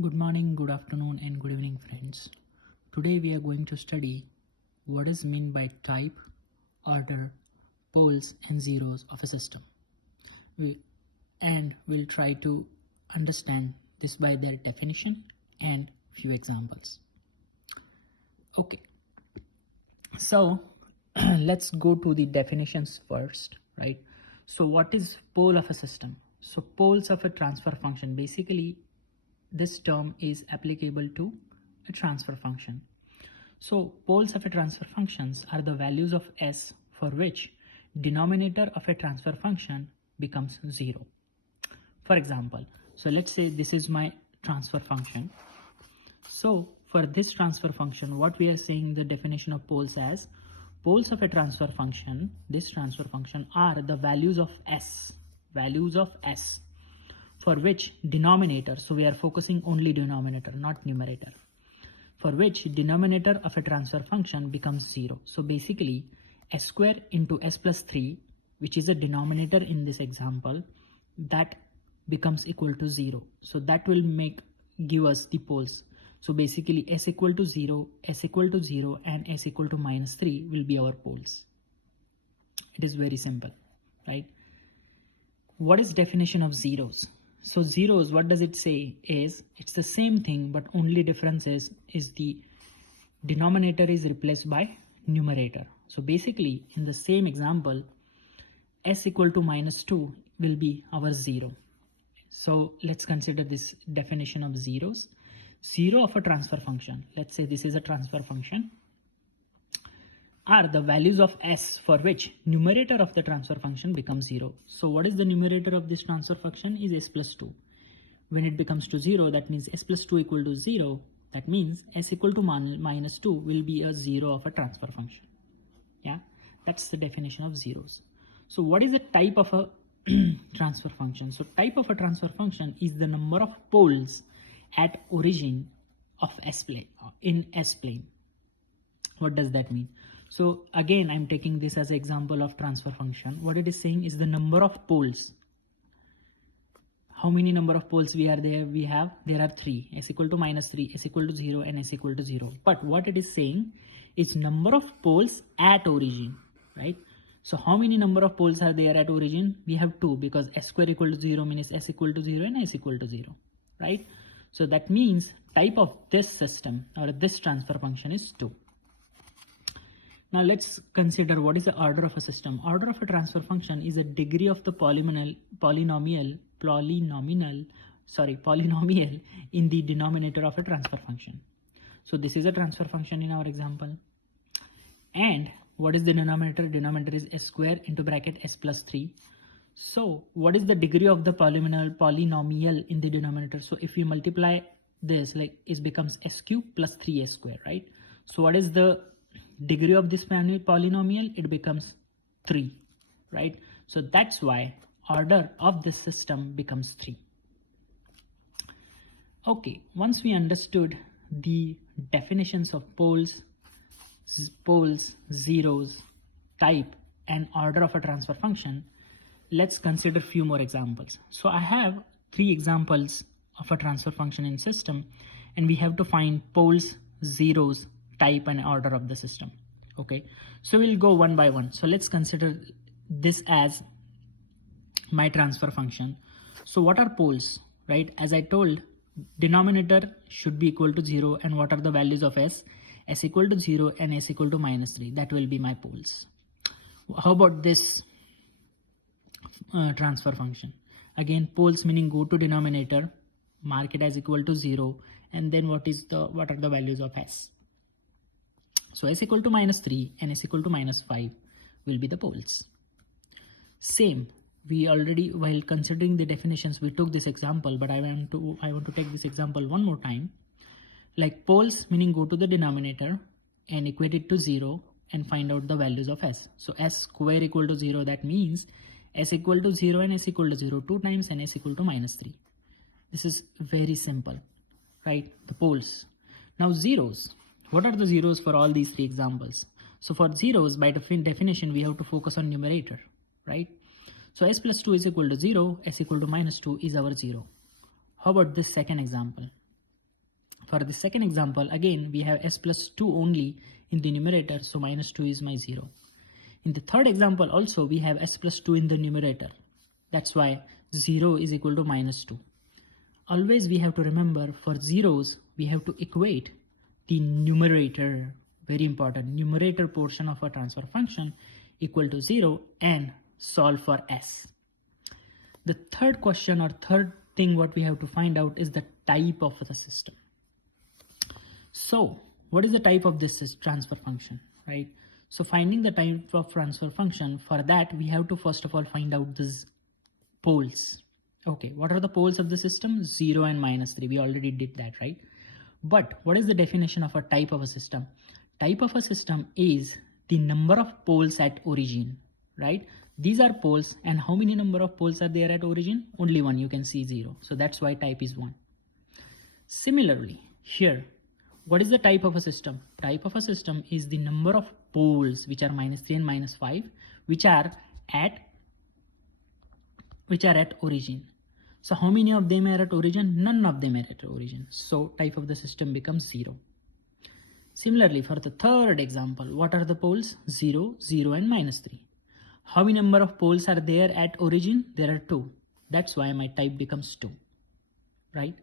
Good morning, good afternoon, and good evening, friends. Today we are going to study what is meant by type, order, poles, and zeros of a system. We'll try to understand this by their definition and few examples. Okay, so let's go to the definitions first, right? So what is pole of a system? So poles of a transfer function, basically this term is applicable to a transfer function. So poles of a transfer functions are the values of s for which denominator of a transfer function becomes 0. For example, so let's say this is my transfer function. So for this transfer function, what we are saying the definition of poles as poles of a transfer function, this transfer function are the values of s for which denominator, so we are focusing only denominator, not numerator, for which denominator of a transfer function becomes 0. So basically s square into s plus 3, which is a denominator in this example, that becomes equal to 0. So that will give us the poles. So basically s equal to 0, s equal to 0, and s equal to minus 3 will be our poles. It is very simple, right? What is definition of zeros? So zeros, what does it say is it's the same thing, but only difference is the denominator is replaced by numerator. So basically in the same example, s equal to minus 2 will be our 0. So let's consider this definition of zeros. Zero of a transfer function, let's say this is a transfer function, are the values of s for which numerator of the transfer function becomes 0. So what is the numerator of this transfer function is s plus 2. When it becomes to 0, that means s plus 2 equal to 0. That means s equal to minus 2 will be a 0 of a transfer function. Yeah, that's the definition of zeros. So what is the type of a transfer function? So type of a transfer function is the number of poles at origin of s-plane, in s-plane. What does that mean? So again, I'm taking this as an example of transfer function. What it is saying is the number of poles. How many number of poles there? There are 3, s equal to minus 3, s equal to 0, and s equal to 0. But what it is saying is number of poles at origin, right? So how many number of poles are there at origin? We have 2, because s square equal to 0 means s equal to 0 and s equal to 0, right? So that means type of this system or this transfer function is 2. Now let's consider what is the order of a system. Order of a transfer function is a degree of the polynomial in the denominator of a transfer function. So this is a transfer function in our example. And what is the denominator? Denominator is s square into bracket s plus 3. So what is the degree of the polynomial in the denominator? So if we multiply this, like it becomes s cube plus 3s square, right? So what is the degree of this polynomial? It becomes 3, right? So that's why order of this system becomes 3. Okay, once we understood the definitions of poles, zeros, type, and order of a transfer function, let's consider few more examples. So I have 3 examples of a transfer function in system, and we have to find poles, zeros, type, and order of the system. Okay, so we'll go one by one. So let's consider this as my transfer function. So what are poles, right? As I told, denominator should be equal to 0, and what are the values of s? S equal to 0 and s equal to minus 3. That will be my poles. How about this transfer function? Again, poles meaning go to denominator, mark it as equal to 0, and then what are the values of s? So s equal to minus 3 and s equal to minus 5 will be the poles. Same, we already, while considering the definitions, we took this example, but I want to take this example one more time. Like poles meaning go to the denominator and equate it to 0 and find out the values of s. So s square equal to 0, that means s equal to 0 and s equal to 0 2 times, and s equal to minus 3. This is very simple, right? The poles. Now zeros. What are the zeros for all these 3 examples? So for zeros, by definition, we have to focus on numerator, right? So s plus 2 is equal to 0, s equal to minus 2 is our 0. How about this second example? For the second example, again, we have s plus 2 only in the numerator, so minus 2 is my 0. In the third example also, we have s plus 2 in the numerator. That's why 0 is equal to minus 2. Always we have to remember, for zeros, we have to equate the numerator, very important, numerator portion of a transfer function equal to 0 and solve for s. The third question or third thing what we have to find out is the type of the system. So what is the type of this transfer function, right? So finding the type of transfer function, for that we have to first of all find out these poles. Okay, what are the poles of the system? 0 and minus 3. We already did that, right? But what is the definition of a type of a system? Type of a system is the number of poles at origin, right? These are poles, and how many number of poles are there at origin? Only one, you can see 0. So that's why type is 1. Similarly, here, what is the type of a system? Type of a system is the number of poles, which are minus 3 and minus 5, which are at origin. So how many of them are at origin? None of them are at origin. So type of the system becomes 0. Similarly, for the third example, what are the poles? 0, 0 and minus 3. How many number of poles are there at origin? There are 2. That's why my type becomes 2, right?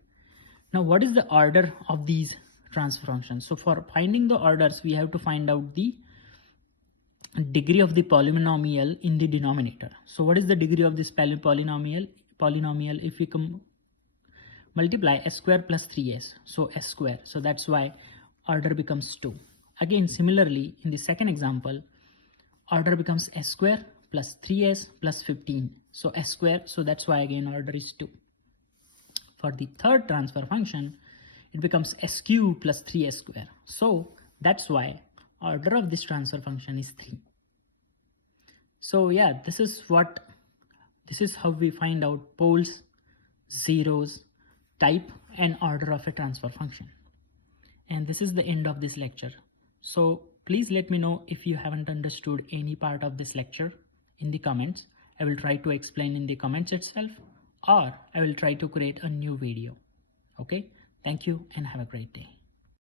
Now what is the order of these transfer functions? So for finding the orders, we have to find out the degree of the polynomial in the denominator. So what is the degree of this polynomial? If we multiply s square plus 3s, so s square. So that's why order becomes 2. Again, similarly, in the second example, order becomes s square plus 3s plus 15. So s square. So that's why again order is 2. For the third transfer function, it becomes s cube plus 3s square. So that's why order of this transfer function is 3. So yeah, this is how we find out poles, zeros, type and order of a transfer function. And this is the end of this lecture. So please let me know if you haven't understood any part of this lecture in the comments. I will try to explain in the comments itself, or I will try to create a new video. Okay, thank you and have a great day.